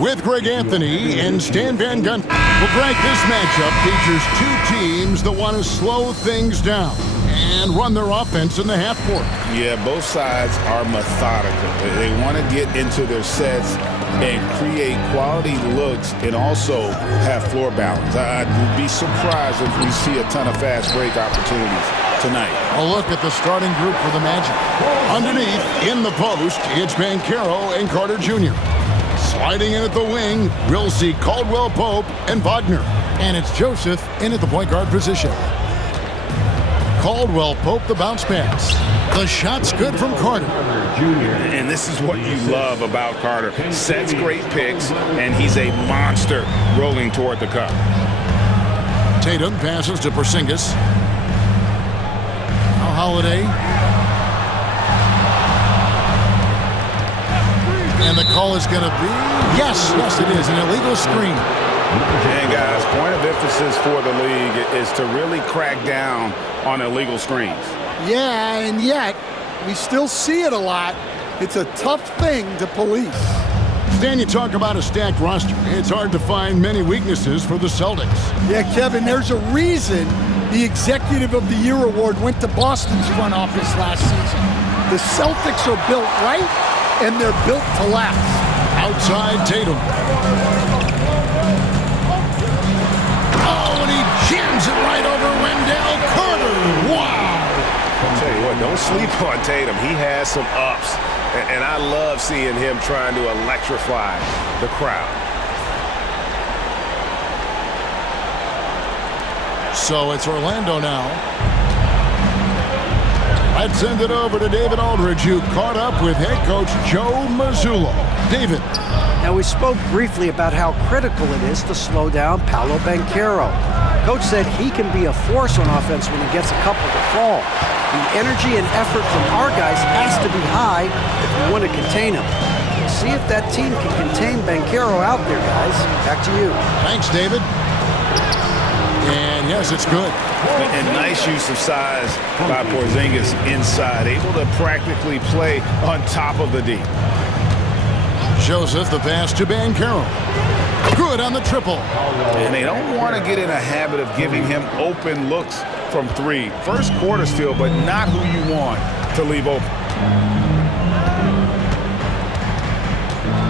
with Greg Anthony and Stan Van Gundy. Well, Greg, this matchup features two teams that want to slow things down and run their offense in the half court. Yeah, both sides are methodical. They want to get into their sets and create quality looks and also have floor balance. I'd be surprised if we see a ton of fast break opportunities tonight. A look at the starting group for the Magic. Underneath, in the post, it's Banchero and Carter Jr. Sliding in at the wing, we'll see Caldwell Pope and Wagner. And it's Joseph in at the point guard position. Caldwell Pope the bounce pass. The shot's good from Carter. And this is what you love about Carter. Sets great picks, and he's a monster rolling toward the cup. Tatum passes to Porzingis. Now Holiday. And the call is going to be, yes, it is, an illegal screen. And guys, point of emphasis for the league is to really crack down on illegal screens. Yeah, and yet we still see it a lot. It's a tough thing to police. Stan, you talk about a stacked roster. It's hard to find many weaknesses for the Celtics. Yeah, Kevin, there's a reason the Executive of the Year award went to Boston's front office last season. The Celtics are built right, and they're built to last. Outside Tatum. Oh, and he jams it right over Wendell Carter. Wow. I'll tell you what, don't sleep on Tatum. He has some ups, and I love seeing him trying to electrify the crowd. So it's Orlando now. Let's send it over to David Aldridge, who caught up with head coach Joe Mazzulla. David. Now, we spoke briefly about how critical it is to slow down Paolo Banchero. Coach said he can be a force on offense when he gets a couple to fall. The energy and effort from our guys has to be high if we want to contain him. We'll see if that team can contain Banchero out there, guys. Back to you. Thanks, David. And yes, it's good. And nice use of size by Porzingis inside, able to practically play on top of the D. Joseph, the pass to Banchero. Good on the triple. And they don't want to get in a habit of giving him open looks from three. First quarter still, but not who you want to leave open.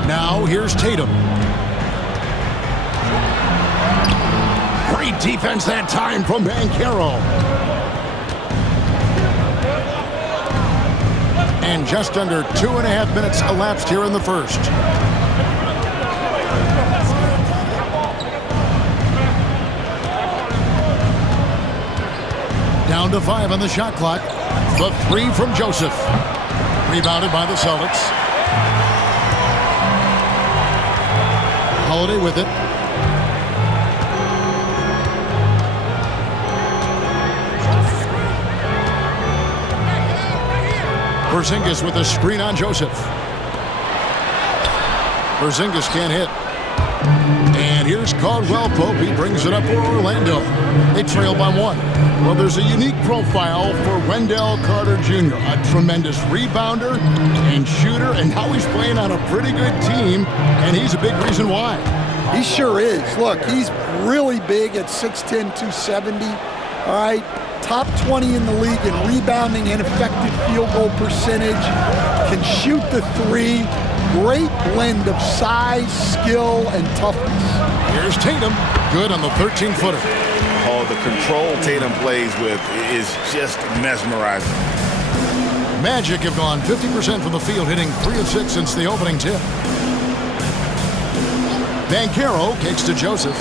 Now here's Tatum. Great defense that time from Banchero. And just under 2.5 minutes elapsed here in the first. Down to 5 on the shot clock. The three from Joseph. Rebounded by the Celtics. Holiday with it. Porzingis with a screen on Joseph. Porzingis can't hit. And here's Caldwell Pope. He brings it up for Orlando. They trail by 1. Well, there's a unique profile for Wendell Carter Jr. A tremendous rebounder and shooter, and now he's playing on a pretty good team, and he's a big reason why. He sure is. Look, he's really big at 6'10", 270. All right. Top 20 in the league in rebounding and effective field goal percentage. Can shoot the three. Great blend of size, skill, and toughness. Here's Tatum. Good on the 13-footer. Oh, the control Tatum plays with is just mesmerizing. Magic have gone 50% from the field, hitting 3 of 6 since the opening tip. Banchero kicks to Joseph.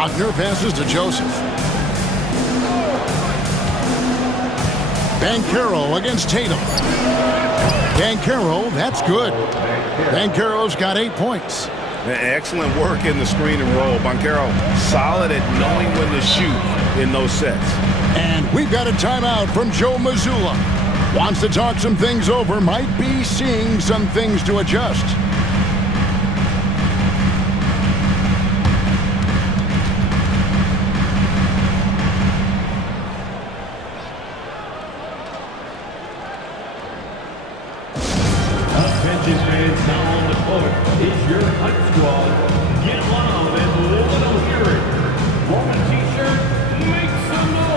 Wagner passes to Joseph. Banchero against Tatum. Banchero, that's good. Banchero's got 8 points. Excellent work in the screen and roll. Banchero solid at knowing when to shoot in those sets. And we've got a timeout from Joe Mazzulla. Wants to talk some things over, might be seeing some things to adjust. Benches And now on the court, it's your hype squad. Get loud and let them hear it. Roman t-shirt, make some noise.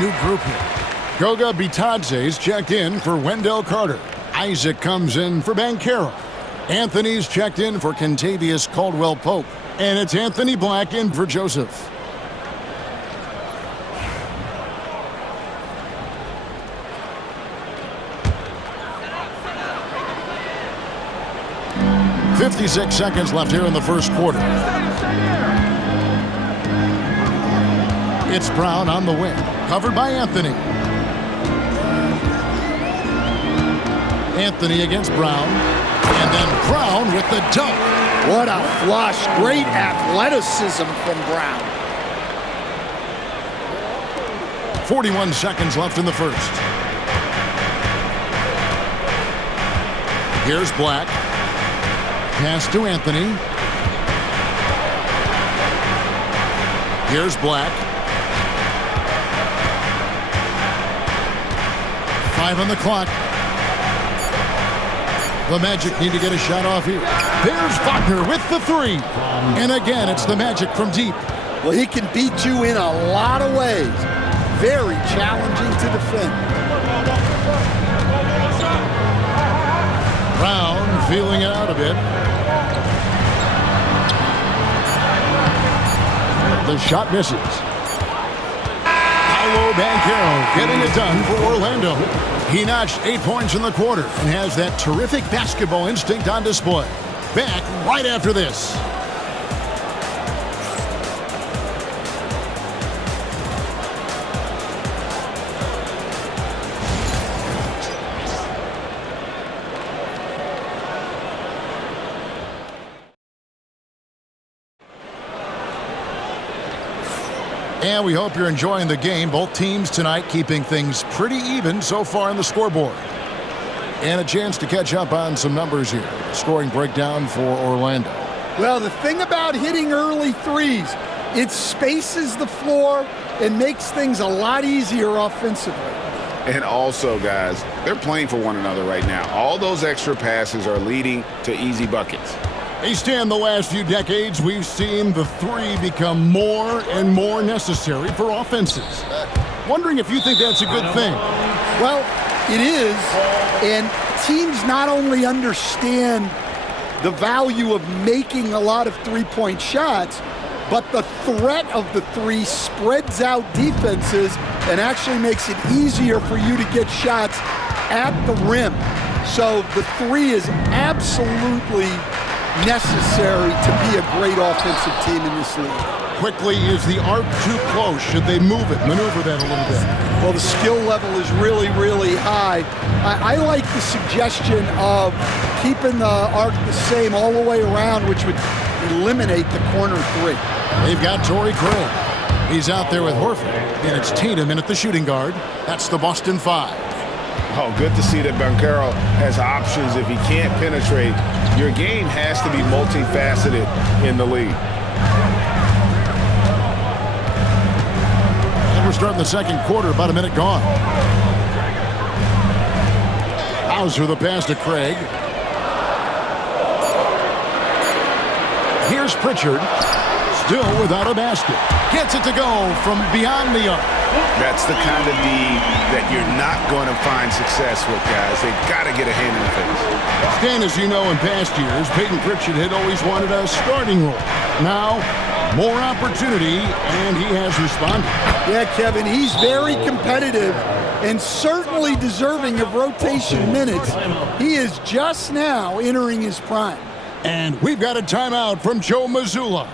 New group here. Goga Bitadze's checked in for Wendell Carter. Isaac comes in for Banchero. Anthony's checked in for Kentavious Caldwell-Pope. And it's Anthony Black in for Joseph. .56 seconds left here in the first quarter. It's Brown on the wing. Covered by Anthony. Anthony against Brown. And then Brown with the dunk. What a flush. Great athleticism from Brown. 41 seconds left in the first. Here's Black. Pass to Anthony. Here's Black. 5 on the clock. The Magic need to get a shot off here. There's Wagner with the three. And again, it's the Magic from deep. Well, he can beat you in a lot of ways. Very challenging to defend. Brown feeling it out a bit. The shot misses. Banchero getting it done for Orlando. He notched 8 points in the quarter and has that terrific basketball instinct on display. Back right after this. And we hope you're enjoying the game. Both teams tonight keeping things pretty even so far on the scoreboard. And a chance to catch up on some numbers here. Scoring breakdown for Orlando. Well, the thing about hitting early threes, it spaces the floor and makes things a lot easier offensively. And also, guys, they're playing for one another right now. All those extra passes are leading to easy buckets. Hey, Stan, the last few decades, we've seen the three become more and more necessary for offenses. Wondering if you think that's a good thing. Well, it is, and teams not only understand the value of making a lot of three-point shots, but the threat of the three spreads out defenses and actually makes it easier for you to get shots at the rim. So the three is absolutely necessary to be a great offensive team in this league. Quickly, is the arc too close? Should they move it, maneuver that a little bit? Well, the skill level is really, really high. I like the suggestion of keeping the arc the same all the way around, which would eliminate the corner three. They've got Torrey Craig. He's out there with Horford, and it's Tatum in at the shooting guard. That's the Boston Five. Oh, good to see that Banchero has options if he can't penetrate. Your game has to be multifaceted in the league. And we're starting the second quarter, about a minute gone. Hauser the pass to Craig. Here's Pritchard. Still without a basket. Gets it to go from beyond the arc. That's the kind of D that you're not going to find success with, guys. They've got to get a hand in the face. Stan, as you know, in past years, Peyton Pritchard had always wanted a starting role. Now, more opportunity, and he has responded. Yeah, Kevin, he's very competitive and certainly deserving of rotation minutes. He is just now entering his prime. And we've got a timeout from Joe Mazzulla.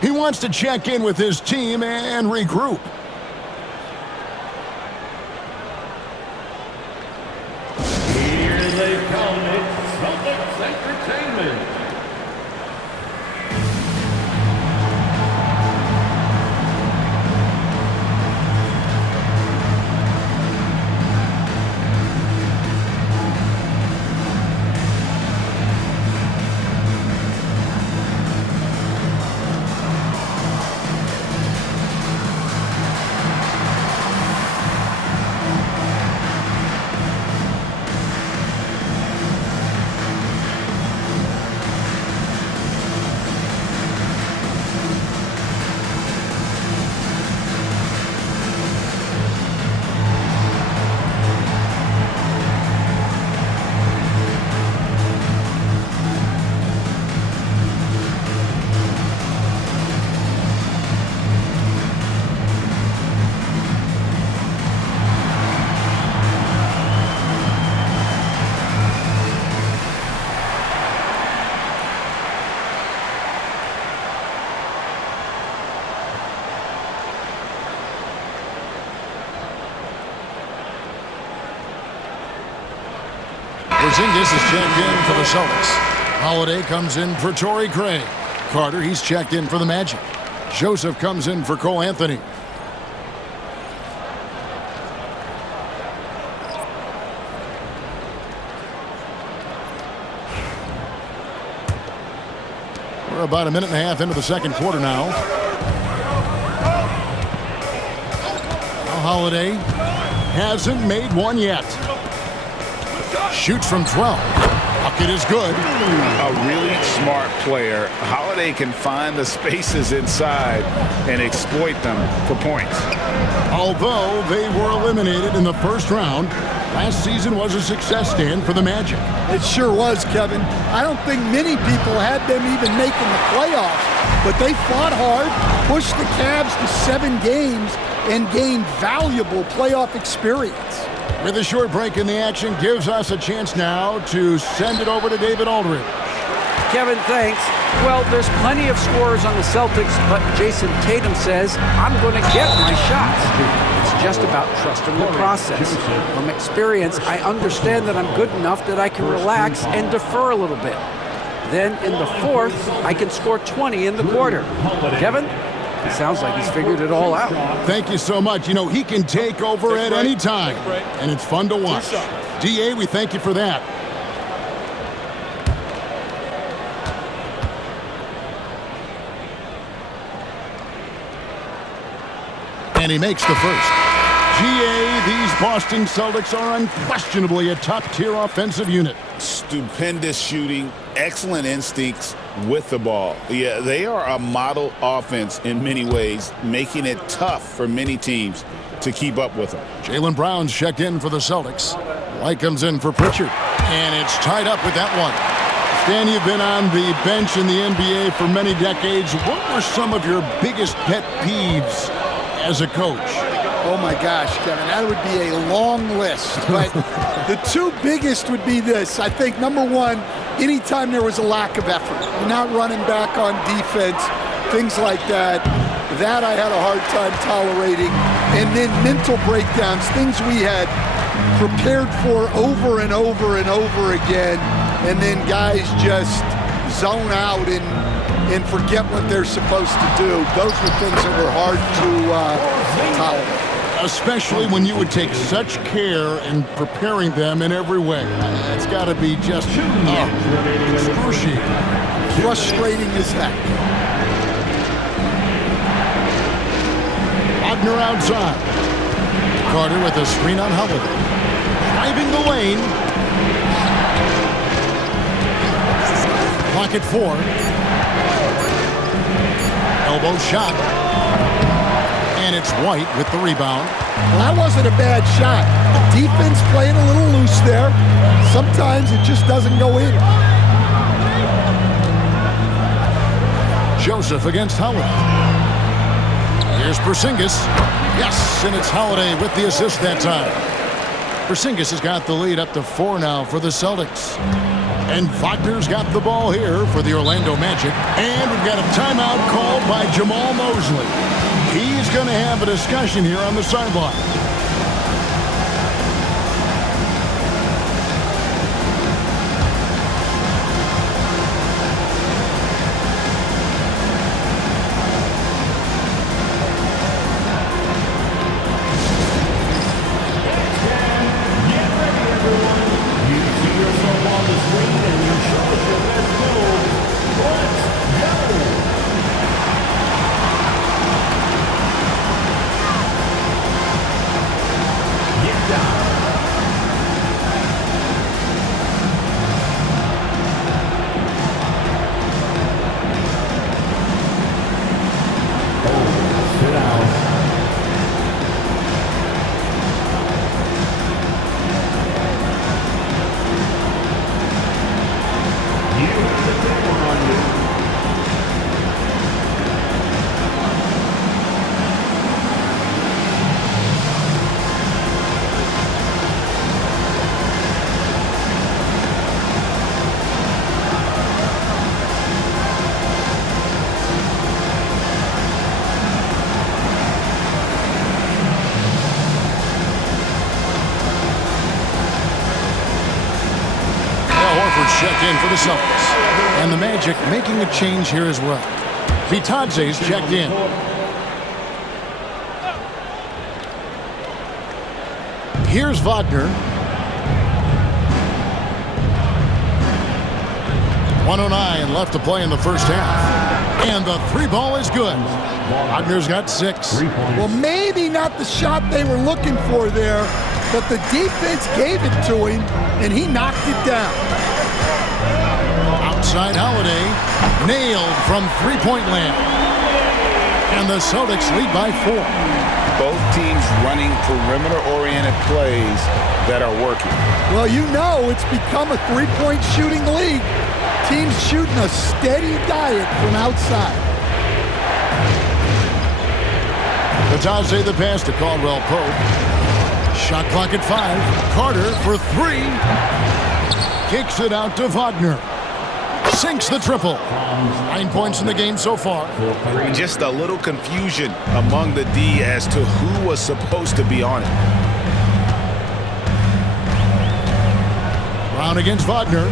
He wants to check in with his team and regroup. Here they come. It's Celtics Entertainment. Porzingis is checked in for the Celtics. Holiday comes in for Torrey Craig. Carter, he's checked in for the Magic. Joseph comes in for Cole Anthony. We're about a minute and a half into the second quarter now. Holiday hasn't made one yet. Shoots from 12. Bucket is good. A really smart player. Holiday can find the spaces inside and exploit them for points. Although they were eliminated in the first round, last season was a success stand for the Magic. It sure was, Kevin. I don't think many people had them even making the playoffs, but they fought hard, pushed the Cavs to 7 games, and gained valuable playoff experience. With a short break in the action, gives us a chance now to send it over to David Aldridge. Kevin, thanks. Well, there's plenty of scorers on the Celtics, but Jason Tatum says, I'm going to get my shots. It's just about trusting the process. From experience, I understand that I'm good enough that I can relax and defer a little bit. Then in the fourth, I can score 20 in the quarter. Kevin? It sounds like he's figured it all out. Thank you so much. You know, he can take over at any time, and it's fun to watch. DA, we thank you for that. And he makes the first. GA, these Boston Celtics are unquestionably a top-tier offensive unit. Stupendous shooting, excellent instincts with the ball. Yeah, they are a model offense in many ways, making it tough for many teams to keep up with them. Jaylen Brown's checked in for the Celtics. White comes in for Pritchard. And it's tied up with that one. Stan, you've been on the bench in the NBA for many decades. What were some of your biggest pet peeves as a coach? Oh my gosh, Kevin, that would be a long list. But the two biggest would be this. I think number one, anytime there was a lack of effort, you're not running back on defense, things like that. That I had a hard time tolerating. And then mental breakdowns, things we had prepared for over and over and over again. And then guys just zone out and forget what they're supposed to do. Those were things that were hard to tolerate. Especially when you would take such care in preparing them in every way. It's got to be just excruciating. Frustrating as heck. Wagner outside. Carter with a screen on Holiday. Driving the lane. Clock at 4. Elbow shot. And it's White with the rebound. Well, that wasn't a bad shot. Defense playing a little loose there. Sometimes it just doesn't go in. Joseph against Holiday. Here's Porzingis. Yes, and it's Holiday with the assist that time. Porzingis has got the lead up to 4 now for the Celtics. And Wagner's got the ball here for the Orlando Magic. And we've got a timeout called by Jamal Mosley. He's going to have a discussion here on the sideline. Check in for the Celtics. And the Magic making a change here as well. Vitadze's checked in. Here's Wagner. 1:09 left to play in the first half. And the 3-ball is good. Wagner's got 6. Well, maybe not the shot they were looking for there, but the defense gave it to him, and he knocked it down. Outside Holiday, nailed from three-point land. And the Celtics lead by 4. Both teams running perimeter-oriented plays that are working. Well, you know it's become a three-point shooting league. Teams shooting a steady diet from outside. Vitadze the pass to Caldwell Pope. Shot clock at 5. Carter for 3. Kicks it out to Wagner. Sinks the triple. 9 points in the game so far. Just a little confusion among the D as to who was supposed to be on it. Brown against Wagner.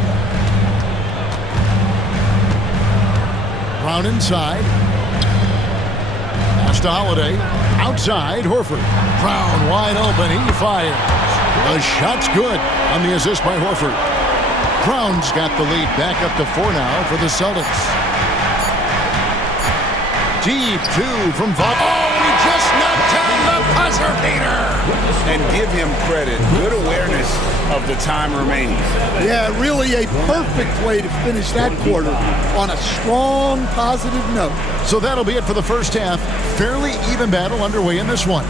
Brown inside. Pass to Holiday. Outside, Horford. Brown wide open. He fires. The shot's good on the assist by Horford. Brown's got the lead back up to 4 now for the Celtics. Deep 2 from Wagner. Oh, and he just knocked down the buzzer beater. And give him credit. Good awareness of the time remaining. Yeah, really a perfect way to finish that quarter on a strong, positive note. So that'll be it for the first half. Fairly even battle underway in this one.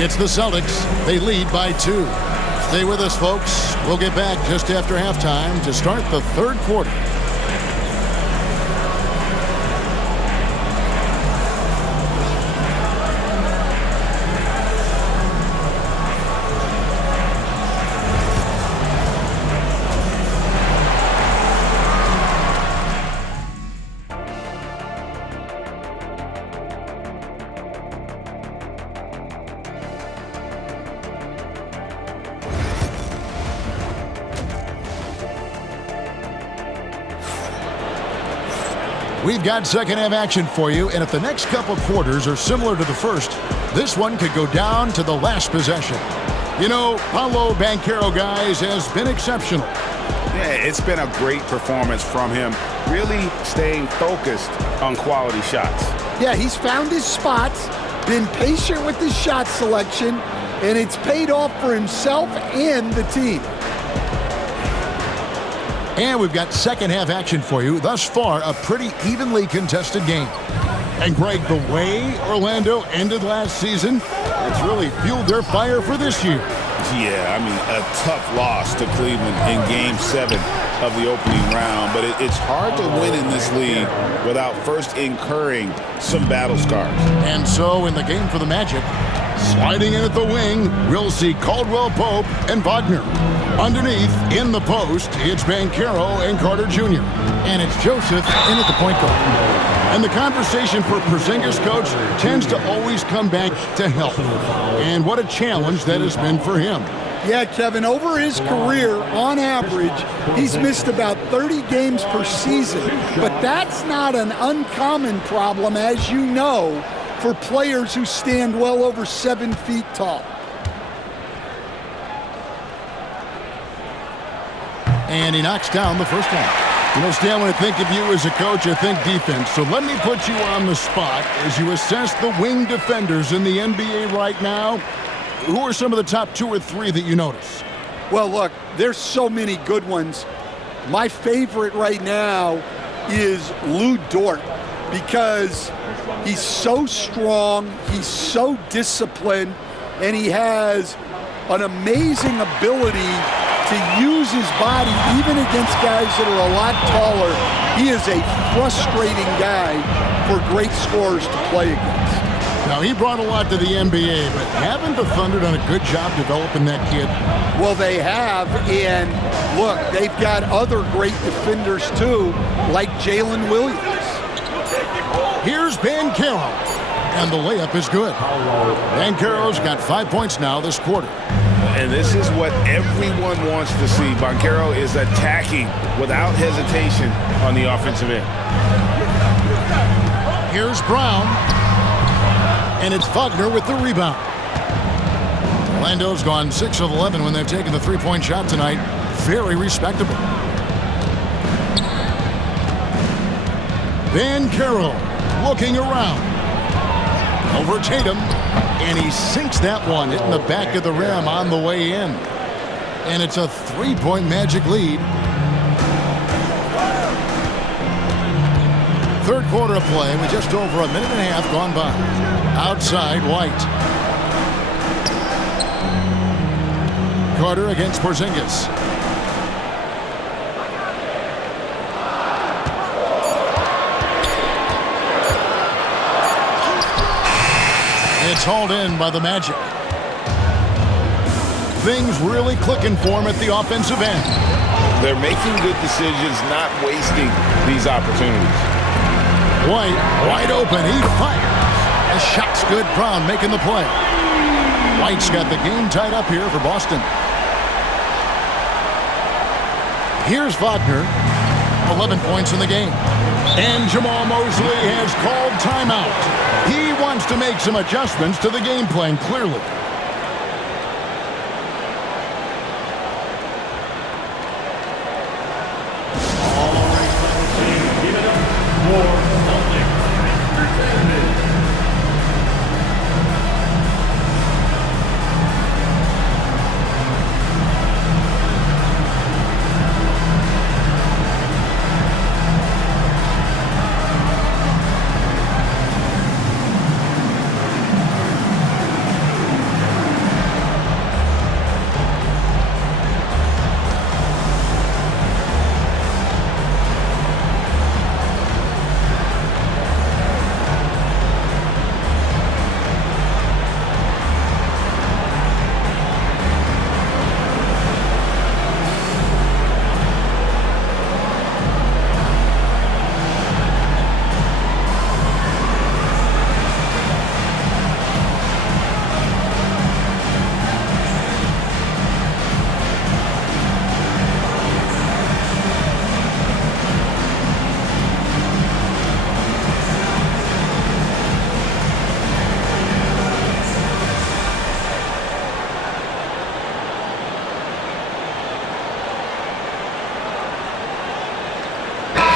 It's the Celtics. They lead by 2. Stay with us, folks. We'll get back just after halftime to start the third quarter. We've got second half action for you, and if the next couple quarters are similar to the first, this one could go down to the last possession. You know, Paolo Banchero, guys, has been exceptional. Yeah, it's been a great performance from him, really staying focused on quality shots. Yeah, he's found his spots, been patient with his shot selection, and it's paid off for himself and the team. And we've got second half action for you. Thus far, a pretty evenly contested game. And Greg, the way Orlando ended last season, it's really fueled their fire for this year. Yeah, I mean, a tough loss to Cleveland in Game 7 of the opening round. But it's hard to win in this league without first incurring some battle scars. And so in the game for the Magic, sliding in at the wing, we'll see Caldwell Pope and Wagner. Underneath, in the post, it's Banchero and Carter Jr. And it's Joseph in at the point guard. And the conversation for Porzingis, coach, tends to always come back to health. And what a challenge that has been for him. Yeah, Kevin, over his career, on average, he's missed about 30 games per season. But that's not an uncommon problem, as you know, for players who stand well over 7 feet tall. And he knocks down the first one. You know, Stan, when I think of you as a coach, I think defense. So let me put you on the spot as you assess the wing defenders in the NBA right now. Who are some of the top 2 or 3 that you notice? Well, look, there's so many good ones. My favorite right now is Lou Dort because he's so strong, he's so disciplined, and he has an amazing ability to use his body even against guys that are a lot taller. He is a frustrating guy for great scorers to play against. Now, he brought a lot to the NBA, but haven't the Thunder done a good job developing that kid? Well, they have, and look, they've got other great defenders too, like Jalen Williams. Here's Banchero, and the layup is good. Banchero's got 5 points now this quarter. And this is what everyone wants to see. Banchero is attacking without hesitation on the offensive end. Here's Brown. And it's Wagner with the rebound. Orlando's gone 6 of 11 when they've taken the three-point shot tonight. Very respectable. Banchero looking around. Over Tatum. And he sinks that one, hitting the back of the rim on the way in. And it's a 3-point Magic lead. Third quarter of play with just over a minute and a half gone by. Outside, White. Carter against Porzingis. It's hauled in by the Magic. Things really clicking for him at the offensive end. They're making good decisions, not wasting these opportunities. White, wide open, he fires. The shot's good, Brown making the play. White's got the game tied up here for Boston. Here's Wagner, 11 points in the game. And Jamal Mosley has called timeout. He wants to make some adjustments to the game plan, clearly. Give it up for Celtics.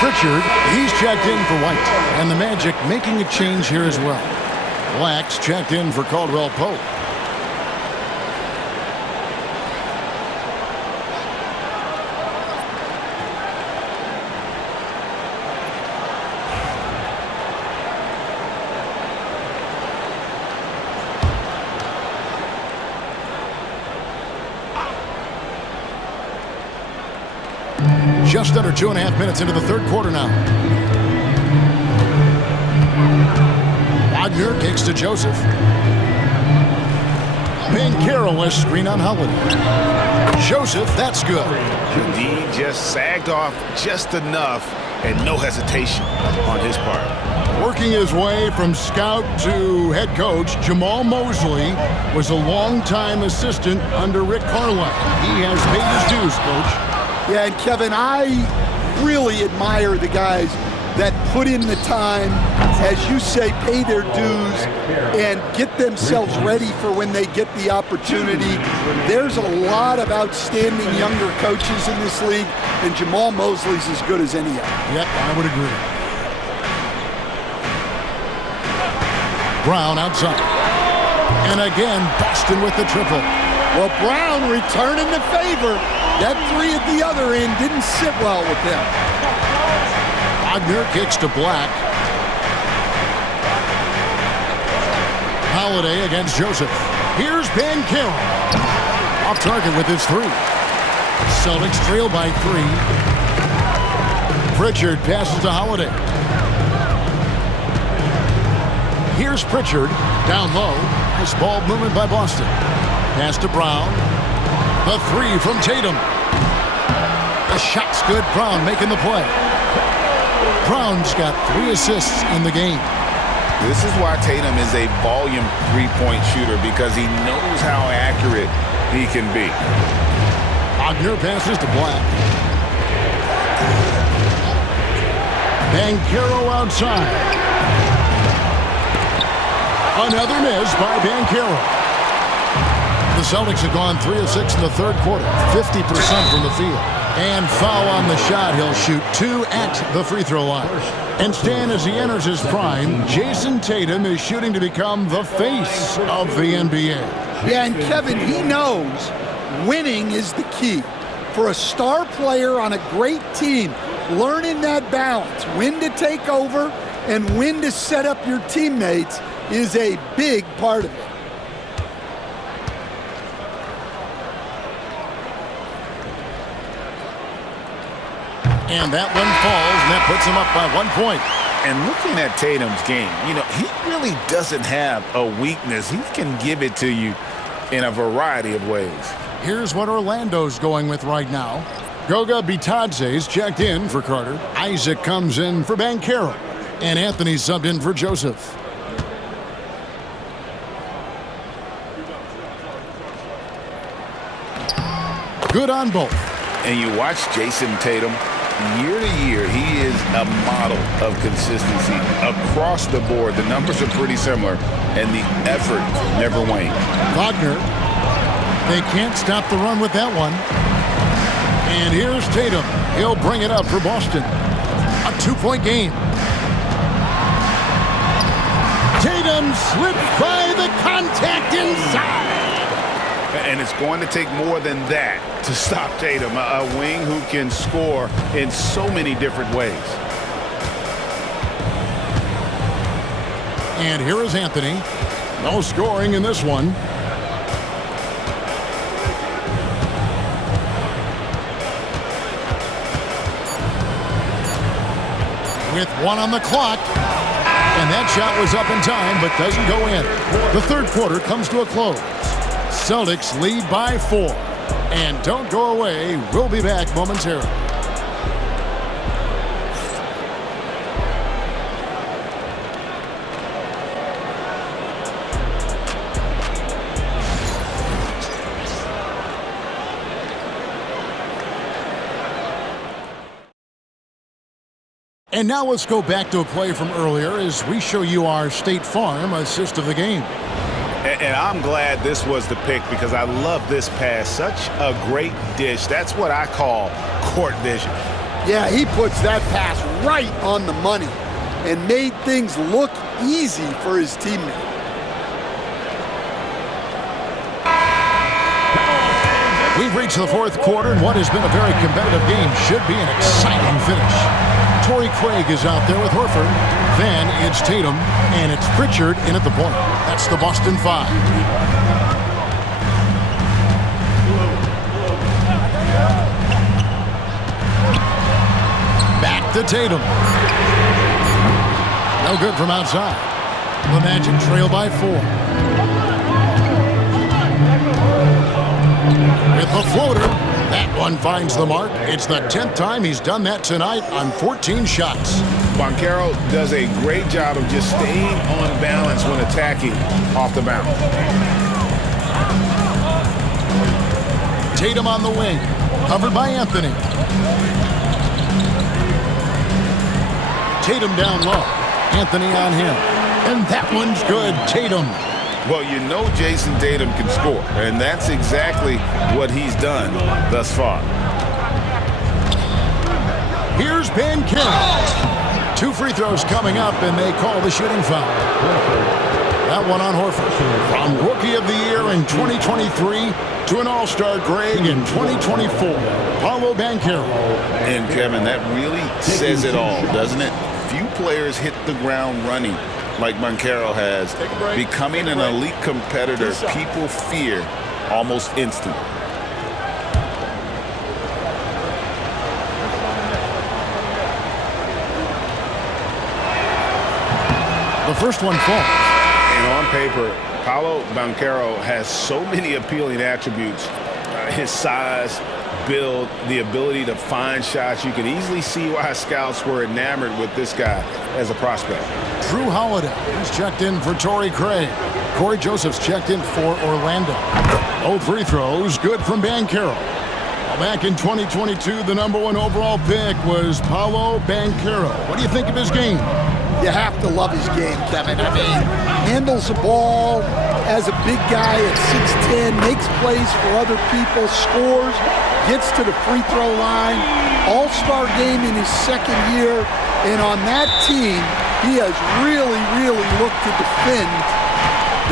Pritchard, he's checked in for White. And the Magic making a change here as well. Black's checked in for Caldwell Pope. Just under 2.5 minutes into the third quarter now. Wagner kicks to Joseph. Banchero a screen on Holiday. Joseph, that's good. The D just sagged off just enough and no hesitation on his part. Working his way from scout to head coach, Jamal Mosley was a longtime assistant under Rick Carlisle. He has paid his dues, Coach. Yeah, and Kevin, I really admire the guys that put in the time, as you say, pay their dues and get themselves ready for when they get the opportunity. There's a lot of outstanding younger coaches in this league, and Jamal Mosley's as good as any of them. Yep, I would agree. Brown outside. And again, Boston with the triple. Well, Brown returning the favor. That three at the other end didn't sit well with them. Wagner kicks to Black. Holiday against Joseph. Here's Banchero. Off target with his three. Celtics trail by 3. Pritchard passes to Holiday. Here's Pritchard, down low. Nice ball movement by Boston. Pass to Brown. The 3 from Tatum. The shot's good. Brown making the play. Brown's got 3 assists in the game. This is why Tatum is a volume three-point shooter, because he knows how accurate he can be. Wagner passes to Black. Banchero outside. Another miss by Banchero. The Celtics have gone 3 of 6 in the third quarter, 50% from the field. And foul on the shot. He'll shoot 2 at the free throw line. And Stan, as he enters his prime, Jason Tatum is shooting to become the face of the NBA. Yeah, and Kevin, he knows winning is the key. For a star player on a great team, learning that balance, when to take over and when to set up your teammates, is a big part of it. And that one falls, and that puts him up by 1 point. And looking at Tatum's game, he really doesn't have a weakness. He can give it to you in a variety of ways. Here's what Orlando's going with right now. Goga Bitadze's checked in for Carter. Isaac comes in for Banchero. And Anthony subbed in for Joseph. Good on both. And you watch Jason Tatum, year to year, he is a model of consistency across the board. The numbers are pretty similar, and the effort never wanes. Wagner, they can't stop the run with that one. And here's Tatum. He'll bring it up for Boston. A 2-point game. Tatum slips by the contact inside. And it's going to take more than that to stop Tatum, a wing who can score in so many different ways. And here is Anthony. No scoring in this one. With 1 on the clock. And that shot was up in time, but doesn't go in. The third quarter comes to a close. Celtics lead by 4. And don't go away. We'll be back momentarily. And now let's go back to a play from earlier as we show you our State Farm assist of the game. And I'm glad this was the pick, because I love this pass. Such a great dish. That's what I call court vision. Yeah, he puts that pass right on the money and made things look easy for his teammate. We've reached the fourth quarter, and what has been a very competitive game should be an exciting finish. Torrey Craig is out there with Horford. Then it's Tatum, and it's Pritchard in at the point. That's the Boston 5. to Tatum. No good from outside. The Magic trail by 4. With the floater, that one finds the mark. It's the 10th time he's done that tonight on 14 shots. Banchero does a great job of just staying on balance when attacking off the bounce. Tatum on the wing, covered by Anthony. Tatum down low. Anthony on him. And that one's good. Tatum. Well, you know Jason Tatum can score, and that's exactly what he's done thus far. Here's Banchero. 2 free throws coming up, and they call the shooting foul. That one on Horford. From Rookie of the Year in 2023 to an All-Star grade in 2024, Paolo Banchero. And, Kevin, that really says it all, doesn't it? Few players hit the ground running like Banchero has. Becoming an elite competitor, people fear almost instantly. The first one falls. And on paper, Paolo Banchero has so many appealing attributes. His size, build, the ability to find shots. You can easily see why scouts were enamored with this guy as a prospect. Drew Holiday is checked in for Torrey Craig. Corey Joseph's checked in for Orlando. Both free throws good from Banchero. Well, back in 2022, the #1 overall pick was Paolo Banchero. What do you think of his game? You have to love his game, Kevin. I mean, handles the ball as a big guy at 6'10", makes plays for other people, scores, gets to the free throw line. All-star game in his second year, and on that team, he has really, really looked to defend.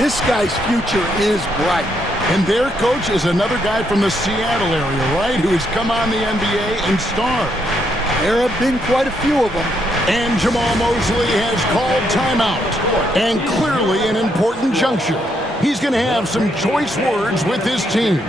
This guy's future is bright. And their coach is another guy from the Seattle area, right, who has come on the NBA and starred. There have been quite a few of them. And Jamal Mosley has called timeout. And clearly an important juncture. He's going to have some choice words with his team.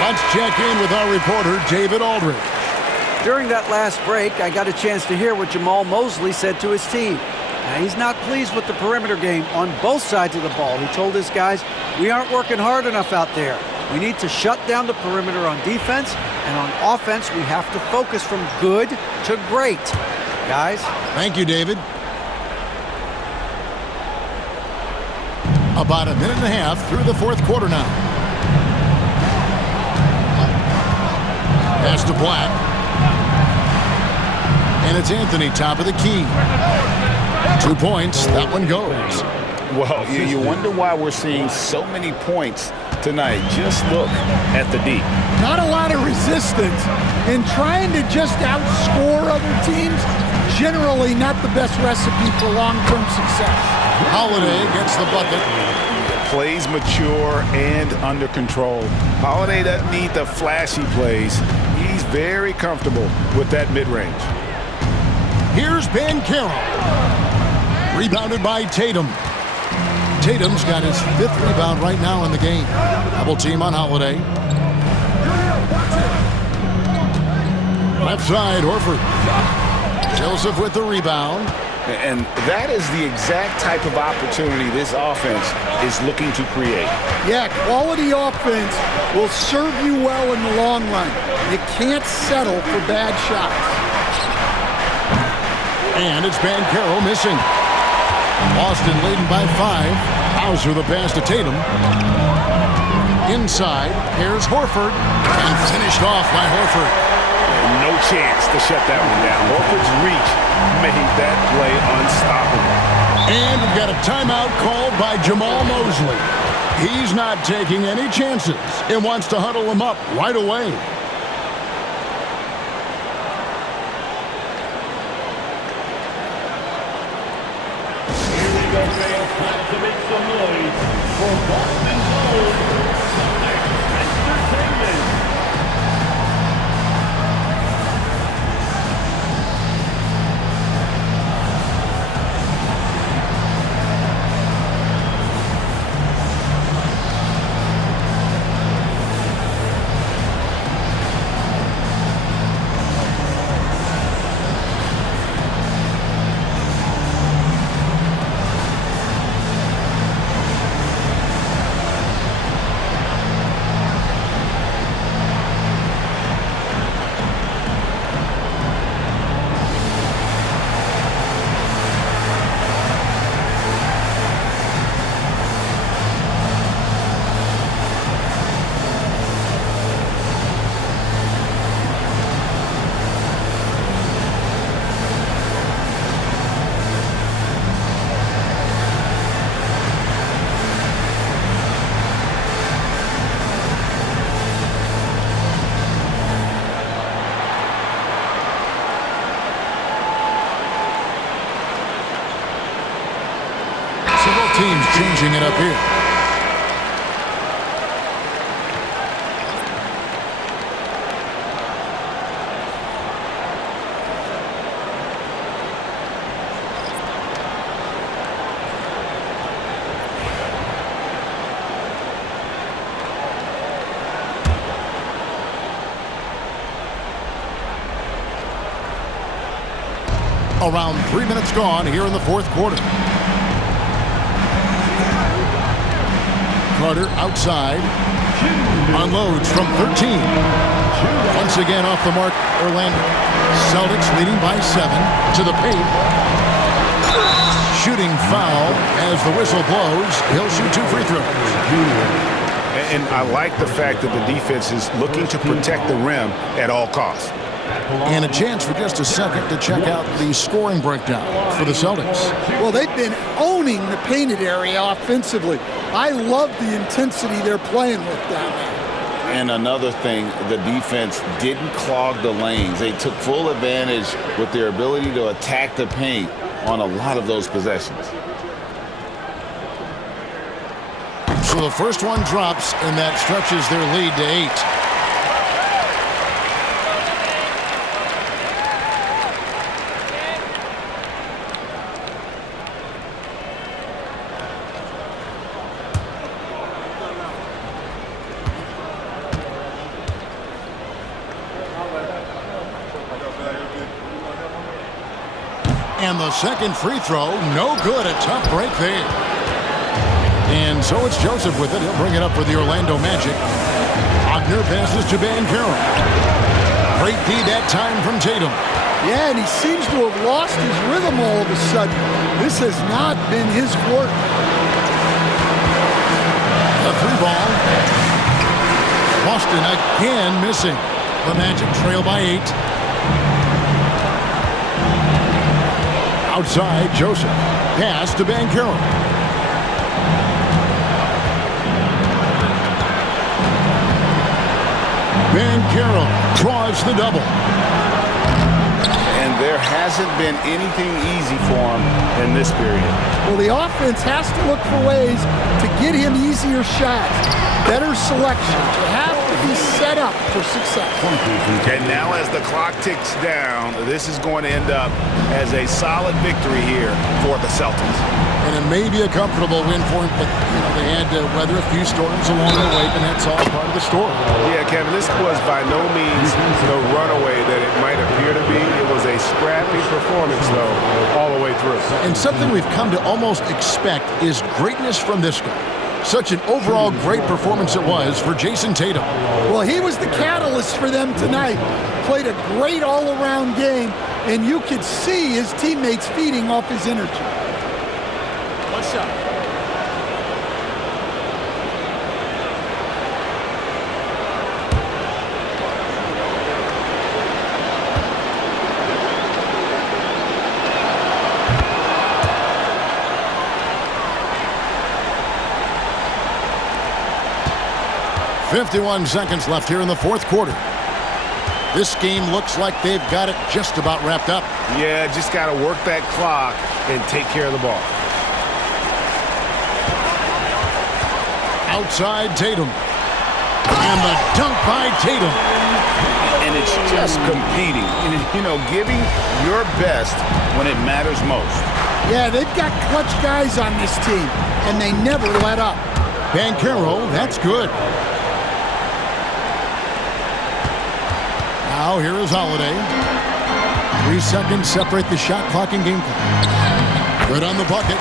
Let's check in with our reporter, David Aldridge. During that last break, I got a chance to hear what Jamal Mosley said to his team. Now, he's not pleased with the perimeter game on both sides of the ball. He told his guys, we aren't working hard enough out there. We need to shut down the perimeter on defense, and on offense, we have to focus from good to great. Guys? Thank you, David. About a minute and a half through the fourth quarter now. Pass to Black. And it's Anthony, top of the key. 2 points. That one goes. Well, you wonder why we're seeing so many points tonight. Just look at the D. Not a lot of resistance, and trying to just outscore other teams, generally not the best recipe for long-term success. Holiday gets the bucket. Plays mature and under control. Holiday doesn't need the flashy plays. He's very comfortable with that mid-range. Here's Banchero. Rebounded by Tatum. Tatum's got his 5th rebound right now in the game. Double team on Holiday. Left side, Horford. Joseph with the rebound. And that is the exact type of opportunity this offense is looking to create. Yeah, quality offense will serve you well in the long run. You can't settle for bad shots. And it's Banchero missing. Boston leading by 5. Hauser the pass to Tatum. Inside, here's Horford. And finished off by Horford. No chance to shut that one down. Horford's reach made that play unstoppable. And we've got a timeout called by Jamal Mosley. He's not taking any chances and wants to huddle him up right away. Here we go, fans. Time to make some noise for Boston's own Celtics Entertainment. Teams changing it up here. Around 3 minutes gone here in the fourth quarter. Carter outside, unloads from 13. Once again off the mark, Orlando. Celtics leading by 7 to the paint. Shooting foul as the whistle blows. He'll shoot 2 free throws. And I like the fact that the defense is looking to protect the rim at all costs. And a chance for just a second to check out the scoring breakdown for the Celtics. Well, they've been owning the painted area offensively. I love the intensity they're playing with down there. And another thing, the defense didn't clog the lanes. They took full advantage with their ability to attack the paint on a lot of those possessions. So the first one drops, and that stretches their lead to 8. And the second free throw, no good. A tough break there. And so it's Joseph with it. He'll bring it up for the Orlando Magic. Wagner passes to Banchero. Great D that time from Tatum. Yeah, and he seems to have lost his rhythm all of a sudden. This has not been his work. The 3 ball. Boston again missing. The Magic trail by 8. Outside, Joseph. Pass to Banchero. Banchero draws the double. And there hasn't been anything easy for him in this period. Well, the offense has to look for ways to get him easier shots. Better selection. You have to be set up for success. And now as the clock ticks down, this is going to end up as a solid victory here for the Celtics. And it may be a comfortable win for him, but they had to weather a few storms along the way, and that's all part of the story. Yeah, Kevin, this was by no means the runaway that it might appear to be. It was a scrappy performance, though, all the way through. And something we've come to almost expect is greatness from this guy. Such an overall great performance it was for Jason Tatum. Well, he was the catalyst for them tonight. Played a great all-around game, and you could see his teammates feeding off his energy. What's up? "51 seconds left here in the fourth quarter. This game looks like they've got it just about wrapped up. Yeah, just got to work that clock and take care of the ball. Outside Tatum. And the dunk by Tatum. And it's just competing, giving your best when it matters most. Yeah, they've got clutch guys on this team, and they never let up. Banchero, that's good. Now here is Holiday. 3 seconds separate the shot clock and game clock. Good on the bucket.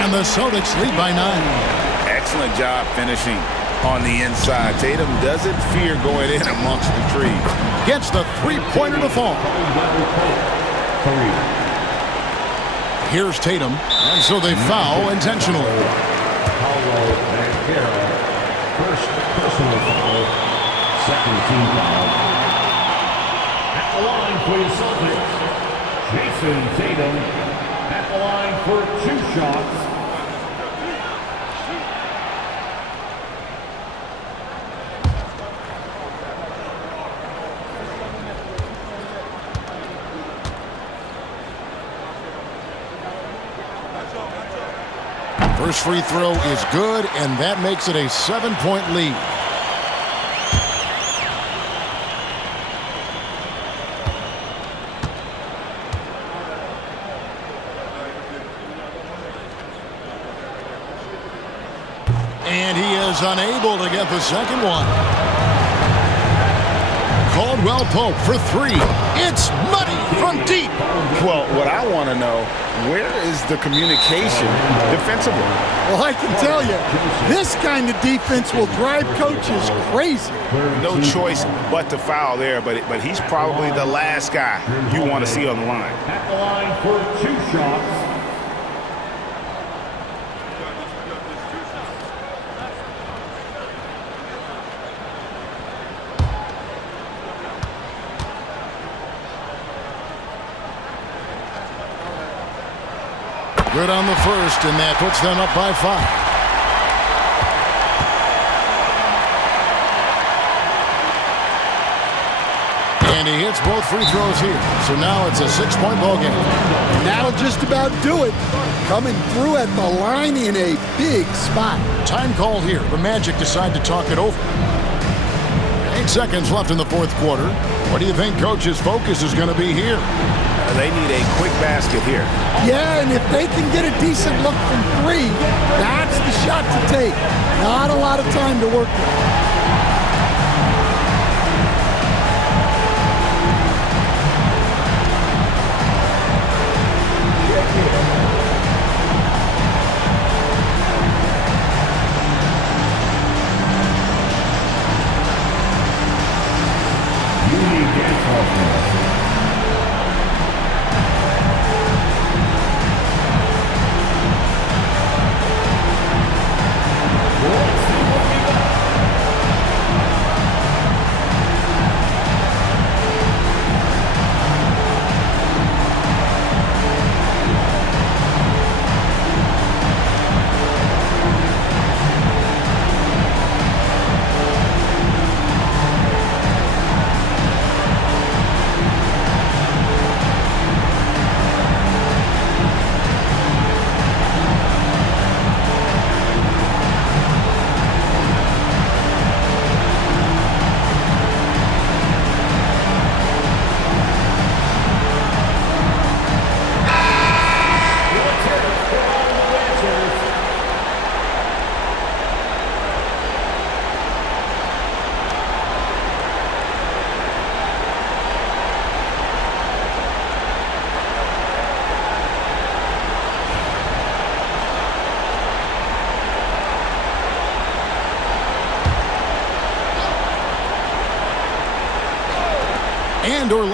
And the Celtics lead by 9. Excellent job finishing on the inside. Tatum doesn't fear going in amongst the trees. Gets the three-pointer to fall. Here's Tatum. And so they foul intentionally. First personal foul, second team foul. At the line for the Celtics, Jason Tatum at the line for 2 shots. First free throw is good, and that makes it a 7-point lead. And he is unable to get the second one. Caldwell Pope for 3. It's money from deep. Well, what I want to know, where is the communication defensively? Well, I can tell you, this kind of defense will drive coaches crazy. No choice but to foul there, but he's probably the last guy you want to see on the line. At the line for 2 shots. Good on the first, and that puts them up by 5. And he hits both free throws here. So now it's a 6-point ball game. And that'll just about do it. Coming through at the line in a big spot. Time called here. The Magic decide to talk it over. 8 seconds left in the fourth quarter. What do you think coach's focus is going to be here? They need a quick basket here. Yeah, and if they can get a decent look from 3, that's the shot to take. Not a lot of time to work with.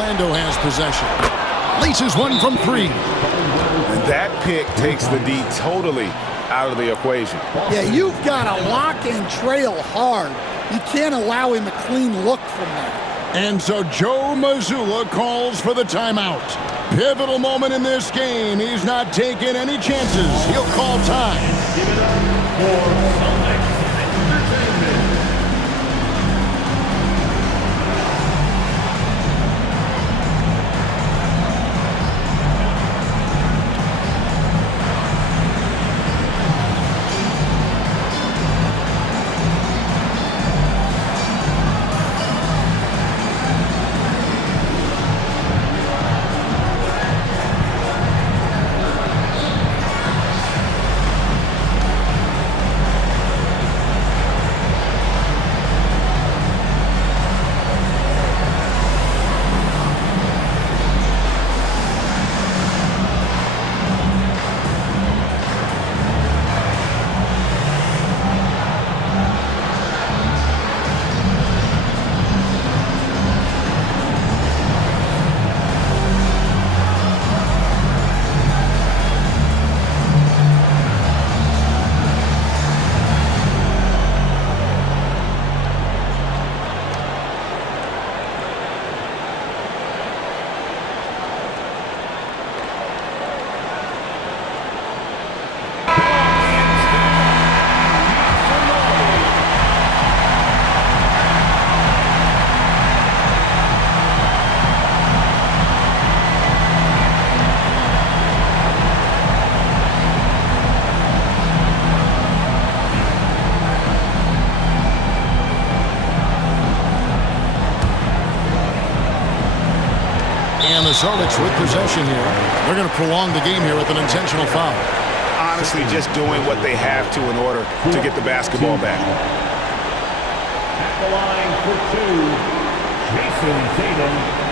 Orlando has possession. Laces one from 3. And that pick takes the D totally out of the equation. Yeah, you've got to lock and trail hard. You can't allow him a clean look from that. And so Joe Mazzulla calls for the timeout. Pivotal moment in this game. He's not taking any chances. He'll call time. Give it up for Celtics Entertainment. And the Celtics with possession here. They're going to prolong the game here with an intentional foul. Honestly, just doing what they have to in order to get the basketball back. At the line for 2, Jason Tatum.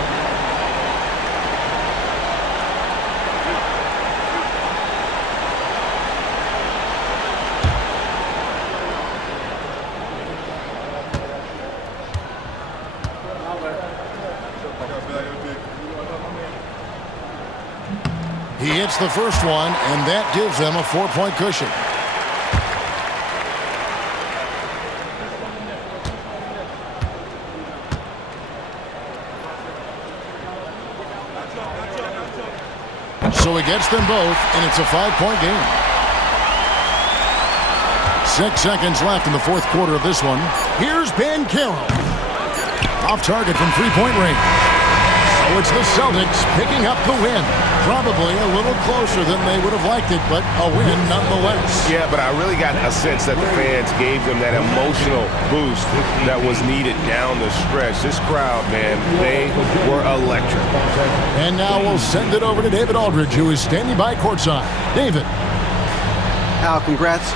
He hits the first one, and that gives them a 4-point cushion. So he gets them both, and it's a 5-point game. 6 seconds left in the fourth quarter of this one. Here's Banchero. Off target from 3-point range. So it's the Celtics picking up the win. Probably a little closer than they would have liked it, but a win nonetheless. Yeah, but I really got a sense that the fans gave them that emotional boost that was needed down the stretch. This crowd, man, they were electric. And now we'll send it over to David Aldridge, who is standing by courtside. David. Al, congrats.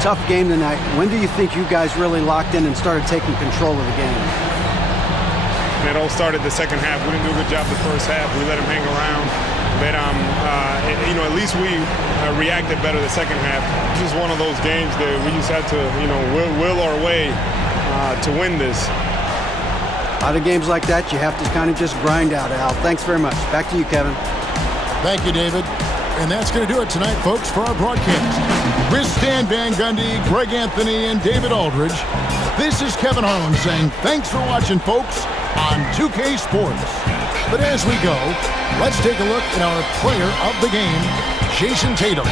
Tough game tonight. When do you think you guys really locked in and started taking control of the game? It all started the second half. We didn't do a good job the first half. We let them hang around. But, at least we reacted better the second half. It's just one of those games that we just had to, will our way to win this. A lot of games like that, you have to kind of just grind out, Al. Thanks very much. Back to you, Kevin. Thank you, David. And that's going to do it tonight, folks, for our broadcast. With Stan Van Gundy, Greg Anthony, and David Aldridge, this is Kevin Harlan saying thanks for watching, folks, on 2K Sports. But as we go, let's take a look at our player of the game, Jason Tatum.